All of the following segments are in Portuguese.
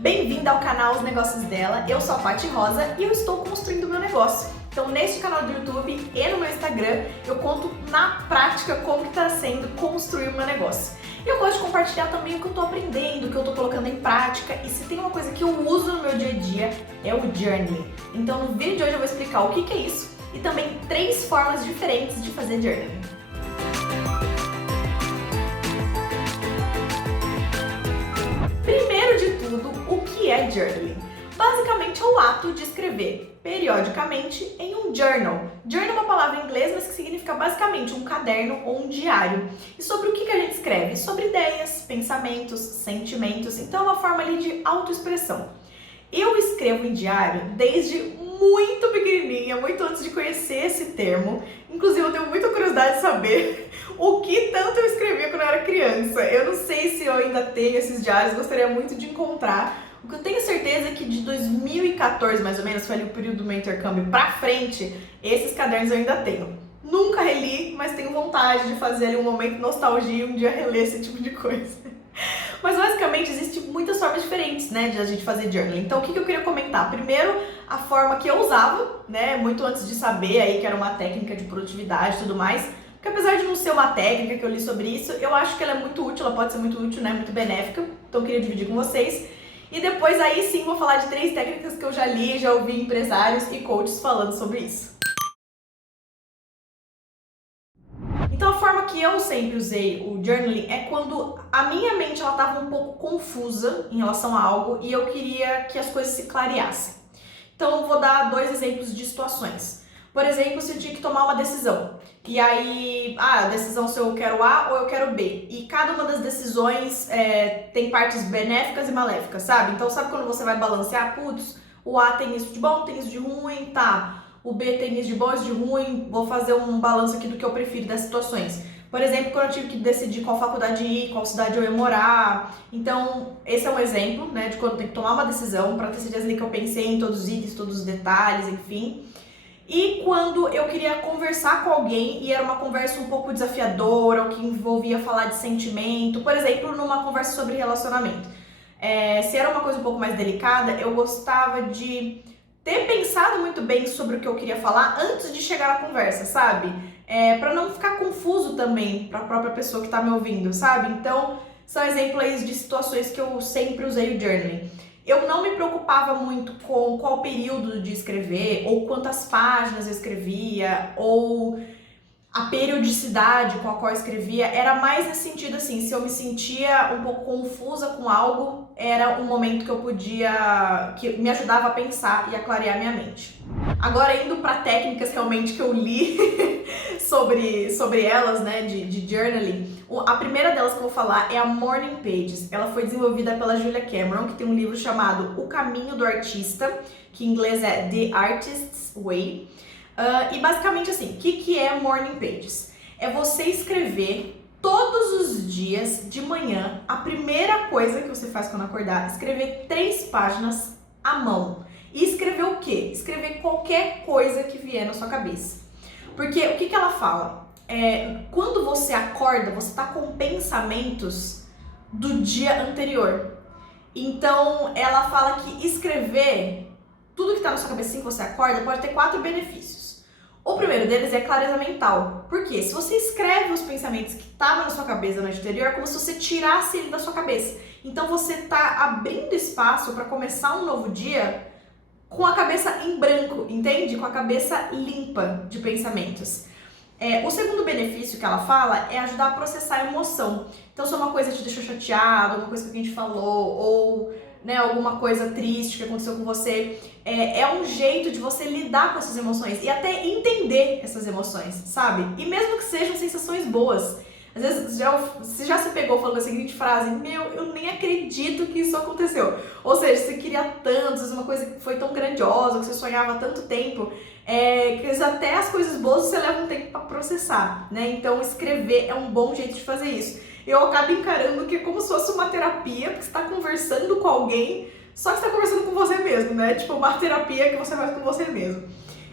Bem-vinda ao canal Os Negócios Dela, eu sou a Paty Rosa e eu estou construindo o meu negócio. Então neste canal do YouTube e no meu Instagram eu conto na prática como que está sendo construir o meu negócio. E eu gosto de compartilhar também o que eu estou aprendendo, o que eu estou colocando em prática, e se tem uma coisa que eu uso no meu dia a dia é o journaling. Então no vídeo de hoje eu vou explicar o que é isso e também 3 formas diferentes de fazer journaling. Primeiro de tudo, o que é journaling? Basicamente é o ato de escrever periodicamente em um journal. Journal é uma palavra em inglês, mas que significa basicamente um caderno ou um diário. E sobre o que a gente escreve? Sobre ideias, pensamentos, sentimentos. Então é uma forma ali de autoexpressão. Eu escrevo em diário desde muito pequenininha, muito antes de conhecer esse termo. Inclusive eu tenho muita curiosidade de saber o que tanto eu escrevia quando eu era criança. Eu não sei se eu ainda tenho esses diários, gostaria muito de encontrar. O que eu tenho certeza é que de 2014, mais ou menos, foi ali o período do meu intercâmbio pra frente, esses cadernos eu ainda tenho. Nunca reli, mas tenho vontade de fazer ali um momento de nostalgia e um dia reler esse tipo de coisa. Mas basicamente existem muitas formas diferentes, né, de a gente fazer journaling. Então o que eu queria comentar? Primeiro, a forma que eu usava, né, muito antes de saber aí que era uma técnica de produtividade e tudo mais. Porque apesar de não ser uma técnica que eu li sobre isso, eu acho que ela é muito útil, ela pode ser muito útil, né, muito benéfica. Então eu queria dividir com vocês. E depois aí sim vou falar de 3 técnicas que eu já li, já ouvi empresários e coaches falando sobre isso. Então a forma que eu sempre usei o journaling é quando a minha mente ela estava um pouco confusa em relação a algo e eu queria que as coisas se clareassem. Então eu vou dar 2 exemplos de situações. Por exemplo, se eu tinha que tomar uma decisão. E aí, a decisão se eu quero A ou eu quero B. E cada uma das decisões tem partes benéficas e maléficas, sabe? Então sabe quando você vai balancear? Putz, o A tem isso de bom, tem isso de ruim, tá. O B tem isso de bom, isso de ruim, vou fazer um balanço aqui do que eu prefiro das situações. Por exemplo, quando eu tive que decidir qual faculdade ir, qual cidade eu ia morar. Então, esse é um exemplo, né, de quando eu tenho que tomar uma decisão, para ter certeza ali que eu pensei em todos os itens, todos os detalhes, enfim. E quando eu queria conversar com alguém e era uma conversa um pouco desafiadora, ou que envolvia falar de sentimento, por exemplo, numa conversa sobre relacionamento. Se era uma coisa um pouco mais delicada, eu gostava de ter pensado muito bem sobre o que eu queria falar antes de chegar na conversa, sabe? Pra não ficar confuso também pra própria pessoa que tá me ouvindo, sabe? Então, são exemplos de situações que eu sempre usei o journaling. Eu não me preocupava muito com qual período de escrever, ou quantas páginas eu escrevia, ou a periodicidade com a qual eu escrevia. Era mais nesse sentido assim, se eu me sentia um pouco confusa com algo, era um momento que eu podia, que me ajudava a pensar e a clarear minha mente. Agora indo para técnicas realmente que eu li sobre elas, né, de journaling, a primeira delas que eu vou falar é a Morning Pages. Ela foi desenvolvida pela Julia Cameron, que tem um livro chamado O Caminho do Artista, que em inglês é The Artist's Way. E basicamente assim, o que é Morning Pages? É você escrever todos os dias de manhã, a primeira coisa que você faz quando acordar, escrever 3 páginas à mão. E escrever o quê? Escrever qualquer coisa que vier na sua cabeça. Porque o que ela fala? Quando você acorda, você está com pensamentos do dia anterior. Então ela fala que escrever tudo que está na sua cabeça assim que você acorda pode ter 4 benefícios. O primeiro deles é clareza mental. Por quê? Se você escreve os pensamentos que estavam na sua cabeça na noite anterior, é como se você tirasse ele da sua cabeça. Então você está abrindo espaço para começar um novo dia com a cabeça em branco, entende? Com a cabeça limpa de pensamentos. O segundo benefício que ela fala é ajudar a processar a emoção. Então, se uma coisa te deixou chateado, alguma coisa que a gente falou, ou né, alguma coisa triste que aconteceu com você, é um jeito de você lidar com essas emoções e até entender essas emoções, sabe? E mesmo que sejam sensações boas. Às vezes você já se pegou falando a seguinte frase: meu, eu nem acredito que isso aconteceu. Ou seja, você queria tanto, às vezes uma coisa que foi tão grandiosa, que você sonhava há tanto tempo, que às vezes até as coisas boas você leva um tempo para processar, né? Então escrever é um bom jeito de fazer isso. Eu acabo encarando que é como se fosse uma terapia, porque você está conversando com alguém, só que você está conversando com você mesmo, né? Tipo uma terapia que você faz com você mesmo.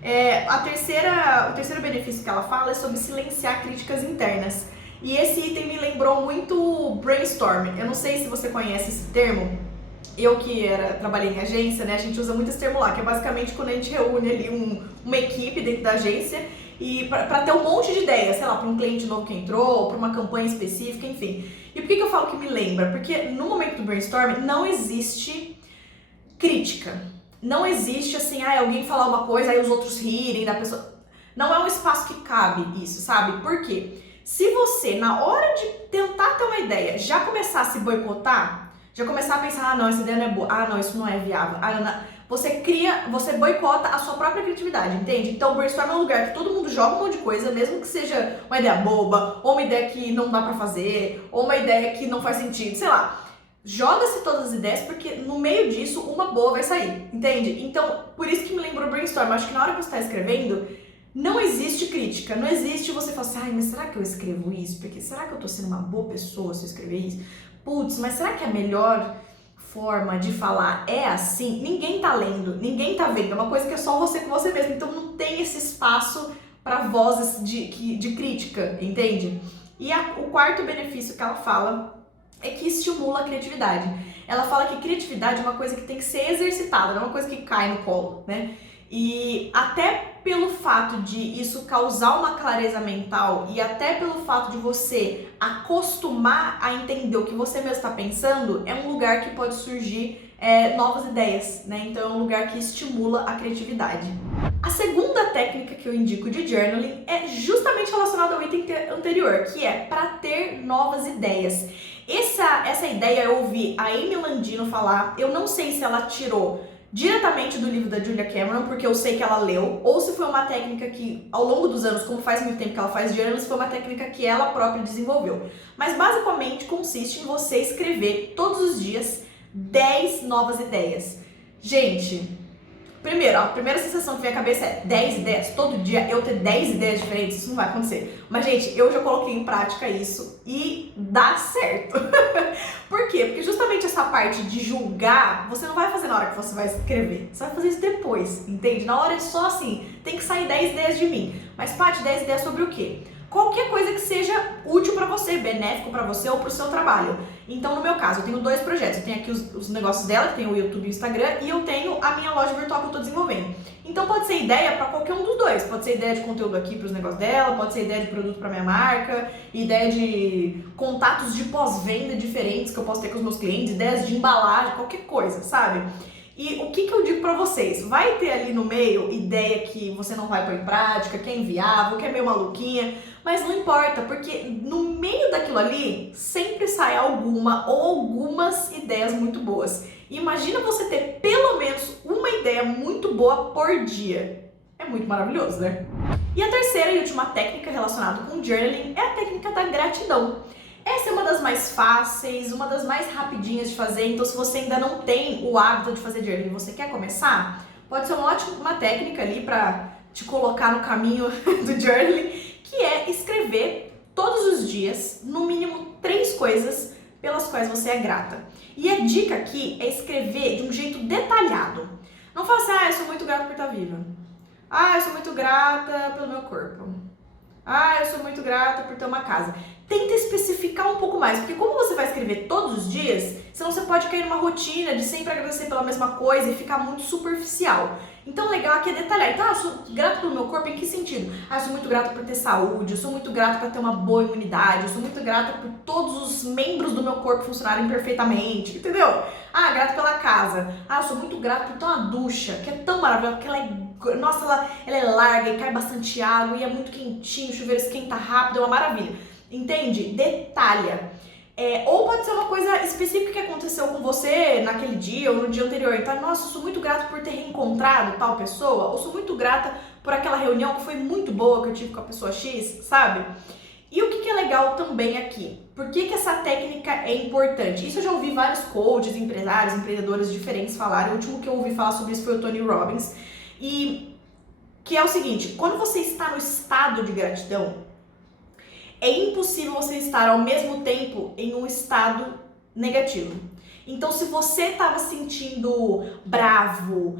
O terceiro benefício que ela fala é sobre silenciar críticas internas. E esse item me lembrou muito brainstorming. Eu não sei se você conhece esse termo, Eu que trabalhei em agência, né, a gente usa muito esse termo lá, que é basicamente quando a gente reúne ali uma equipe dentro da agência e para ter um monte de ideias, sei lá, para um cliente novo que entrou, para uma campanha específica, enfim. E por que eu falo que me lembra? Porque no momento do brainstorm não existe crítica. Não existe assim, alguém falar uma coisa, aí os outros rirem da pessoa. Não é um espaço que cabe isso, sabe? Por quê? Se você, na hora de tentar ter uma ideia, já começar a se boicotar, já começar a pensar, não, essa ideia não é boa, não, isso não é viável, você boicota a sua própria criatividade, entende? Então o brainstorm é um lugar que todo mundo joga um monte de coisa, mesmo que seja uma ideia boba, ou uma ideia que não dá pra fazer, ou uma ideia que não faz sentido, sei lá. Joga-se todas as ideias, porque no meio disso uma boa vai sair, entende? Então, por isso que me lembrou o brainstorm. Acho que na hora que você está escrevendo, não existe crítica, não existe você falar assim, mas será que eu escrevo isso? Porque será que eu tô sendo uma boa pessoa se eu escrever isso? Putz, mas será que a melhor forma de falar é assim? Ninguém tá lendo, ninguém tá vendo, é uma coisa que é só você com você mesmo, então não tem esse espaço para vozes de crítica, entende? E o quarto benefício que ela fala é que estimula a criatividade. Ela fala que criatividade é uma coisa que tem que ser exercitada, não é uma coisa que cai no colo, né? E até pelo fato de isso causar uma clareza mental e até pelo fato de você acostumar a entender o que você mesmo está pensando, é um lugar que pode surgir novas ideias, né? Então é um lugar que estimula a criatividade. A segunda técnica que eu indico de journaling é justamente relacionada ao item anterior, que é para ter novas ideias. Essa ideia eu ouvi a Amy Landino falar, eu não sei se ela tirou diretamente do livro da Julia Cameron, porque eu sei que ela leu, ou se foi uma técnica que, ao longo dos anos, como faz muito tempo que ela faz journaling, foi uma técnica que ela própria desenvolveu. Mas basicamente consiste em você escrever todos os dias 10 novas ideias. Gente, primeiro, a primeira sensação que vem à cabeça é 10 ideias, todo dia eu ter 10 ideias diferentes, isso não vai acontecer. Mas, gente, eu já coloquei em prática isso e dá certo. Por quê? Porque justamente essa parte de julgar, você não vai fazer na hora que você vai escrever. Você vai fazer isso depois, entende? Na hora é só assim, tem que sair 10 ideias de mim. Mas, Paty, 10 ideias sobre o quê? Qualquer coisa que seja útil para você, benéfico para você ou para o seu trabalho. Então, no meu caso, eu tenho 2 projetos. Eu tenho aqui os negócios dela, que tem o YouTube e o Instagram, e eu tenho a minha loja virtual que eu estou desenvolvendo. Então, pode ser ideia para qualquer um dos dois. Pode ser ideia de conteúdo aqui para os negócios dela, pode ser ideia de produto para minha marca, ideia de contatos de pós-venda diferentes que eu posso ter com os meus clientes, ideias de embalagem, qualquer coisa, sabe? E o que eu digo pra vocês? Vai ter ali no meio ideia que você não vai pôr em prática, que é inviável, que é meio maluquinha, mas não importa, porque no meio daquilo ali sempre sai alguma ou algumas ideias muito boas. E imagina você ter pelo menos uma ideia muito boa por dia. É muito maravilhoso, né? E a terceira e última técnica relacionada com journaling é a técnica da gratidão. Essa é uma das mais fáceis, uma das mais rapidinhas de fazer, então se você ainda não tem o hábito de fazer journaling e você quer começar, pode ser uma ótima técnica ali para te colocar no caminho do journaling, que é escrever todos os dias, no mínimo 3 coisas pelas quais você é grata. E a dica aqui é escrever de um jeito detalhado. Não fala assim, eu sou muito grata por estar viva. Eu sou muito grata pelo meu corpo. Eu sou muito grata por ter uma casa. Tenta especificar um pouco mais, porque como você vai escrever todos os dias, senão você pode cair numa rotina de sempre agradecer pela mesma coisa e ficar muito superficial. Então o legal aqui é detalhar. Então, eu sou grata pelo meu corpo em que sentido? Eu sou muito grata por ter saúde, eu sou muito grata por ter uma boa imunidade, eu sou muito grata por todos os membros do meu corpo funcionarem perfeitamente, entendeu? Grata pela casa. Eu sou muito grata por ter uma ducha, que é tão maravilhosa, porque ela é larga e cai bastante água e é muito quentinho, o chuveiro esquenta rápido, é uma maravilha. Entende? Detalha. Ou pode ser uma coisa específica que aconteceu com você naquele dia ou no dia anterior. Então, nossa, eu sou muito grata por ter reencontrado tal pessoa, ou sou muito grata por aquela reunião que foi muito boa que eu tive com a pessoa X, sabe? E o que é legal também aqui? Por que essa técnica é importante? Isso eu já ouvi vários coaches, empresários, empreendedores diferentes falarem. O último que eu ouvi falar sobre isso foi o Tony Robbins. E que é o seguinte, quando você está no estado de gratidão, é impossível você estar ao mesmo tempo em um estado negativo. Então, se você estava sentindo bravo,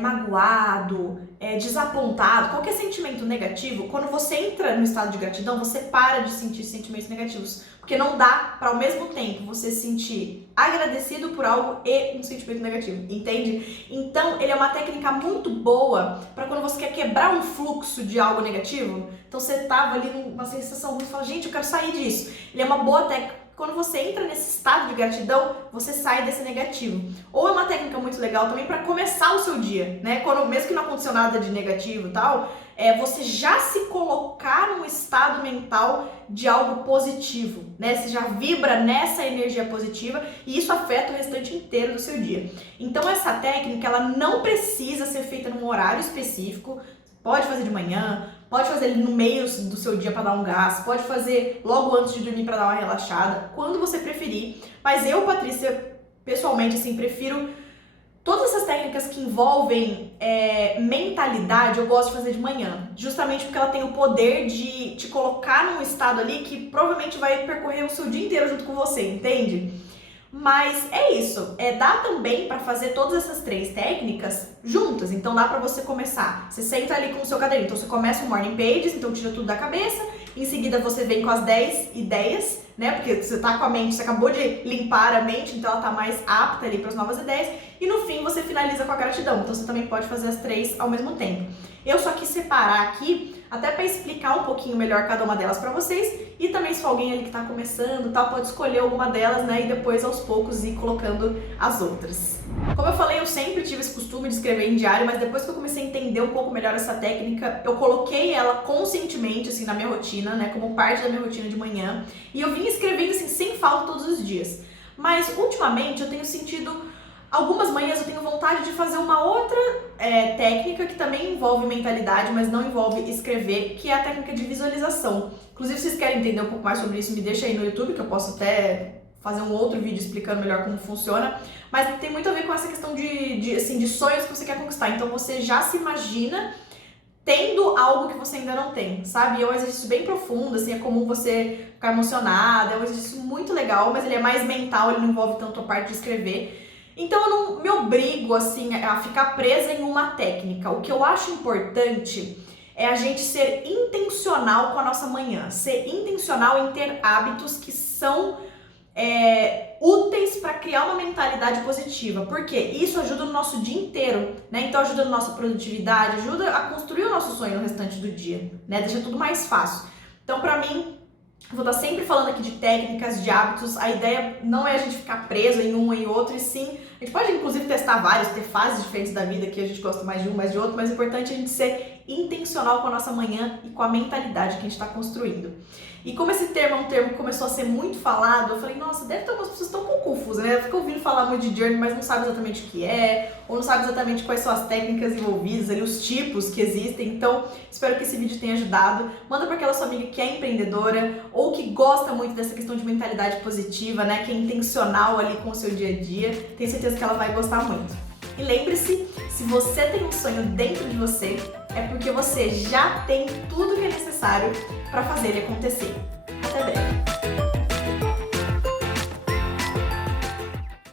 magoado, desapontado, qualquer sentimento negativo, quando você entra no estado de gratidão, você para de sentir sentimentos negativos. Porque não dá para ao mesmo tempo você se sentir agradecido por algo e um sentimento negativo, entende? Então, ele é uma técnica muito boa para quando você quer quebrar um fluxo de algo negativo. Então, você tava ali numa sensação ruim e fala, gente, eu quero sair disso. Ele é uma boa técnica. Quando você entra nesse estado de gratidão, você sai desse negativo. Ou é uma técnica muito legal também para começar o seu dia, né? Quando, mesmo que não aconteceu nada de negativo e tal, você já se colocar num estado mental de algo positivo, né? Você já vibra nessa energia positiva e isso afeta o restante inteiro do seu dia. Então essa técnica, ela não precisa ser feita num horário específico. Pode fazer de manhã, pode fazer no meio do seu dia para dar um gás, pode fazer logo antes de dormir para dar uma relaxada, quando você preferir. Mas eu, Patrícia, pessoalmente, assim, prefiro todas essas técnicas que envolvem mentalidade, eu gosto de fazer de manhã, justamente porque ela tem o poder de te colocar num estado ali que provavelmente vai percorrer o seu dia inteiro junto com você, entende? Mas é isso, dá também para fazer todas essas 3 técnicas juntas, então dá para você começar, você senta ali com o seu caderninho, então você começa o Morning Pages, então tira tudo da cabeça, em seguida você vem com as 10 ideias, né, porque você tá com a mente, você acabou de limpar a mente, então ela tá mais apta ali para as novas ideias, e no fim você finaliza com a gratidão, então você também pode fazer as 3 ao mesmo tempo. Eu só quis separar aqui, até para explicar um pouquinho melhor cada uma delas para vocês, e também se for alguém ali que tá começando, tal, pode escolher alguma delas, né, e depois aos poucos ir colocando as outras. Como eu falei, eu sempre tive esse costume de escrever em diário, mas depois que eu comecei a entender um pouco melhor essa técnica, eu coloquei ela conscientemente, assim, na minha rotina, né, como parte da minha rotina de manhã, e eu vim escrevendo, assim, sem falta todos os dias. Mas, ultimamente, eu tenho sentido... Algumas manhãs eu tenho vontade de fazer uma outra técnica que também envolve mentalidade, mas não envolve escrever, que é a técnica de visualização. Inclusive, se vocês querem entender um pouco mais sobre isso, me deixa aí no YouTube, que eu posso até fazer um outro vídeo explicando melhor como funciona. Mas tem muito a ver com essa questão de sonhos que você quer conquistar. Então, você já se imagina tendo algo que você ainda não tem, sabe? É um exercício bem profundo, assim, é comum você ficar emocionada, é um exercício muito legal, mas ele é mais mental, ele não envolve tanto a parte de escrever. Então eu não me obrigo assim a ficar presa em uma técnica. O que eu acho importante é a gente ser intencional com a nossa manhã, ser intencional em ter hábitos que são úteis para criar uma mentalidade positiva, porque isso ajuda no nosso dia inteiro, né? Então ajuda na nossa produtividade, ajuda a construir o nosso sonho no restante do dia, né? Deixa tudo mais fácil. Então, para mim, eu vou estar sempre falando aqui de técnicas, de hábitos. A ideia não é a gente ficar preso em um e outro, e sim, a gente pode inclusive testar vários, ter fases diferentes da vida que a gente gosta mais de um, mais de outro, mas o importante é a gente ser intencional com a nossa manhã e com a mentalidade que a gente está construindo. E como esse termo é um termo que começou a ser muito falado, eu falei, nossa, deve ter algumas pessoas que estão um pouco confusas, né? Fica ouvindo falar muito de journey, mas não sabe exatamente o que é, ou não sabe exatamente quais são as técnicas envolvidas ali, os tipos que existem. Então, espero que esse vídeo tenha ajudado. Manda para aquela sua amiga que é empreendedora ou que gosta muito dessa questão de mentalidade positiva, né? Que é intencional ali com o seu dia a dia. Tenho certeza que ela vai gostar muito. E lembre-se, se você tem um sonho dentro de você, é porque você já tem tudo que é necessário para fazer ele acontecer. Até breve!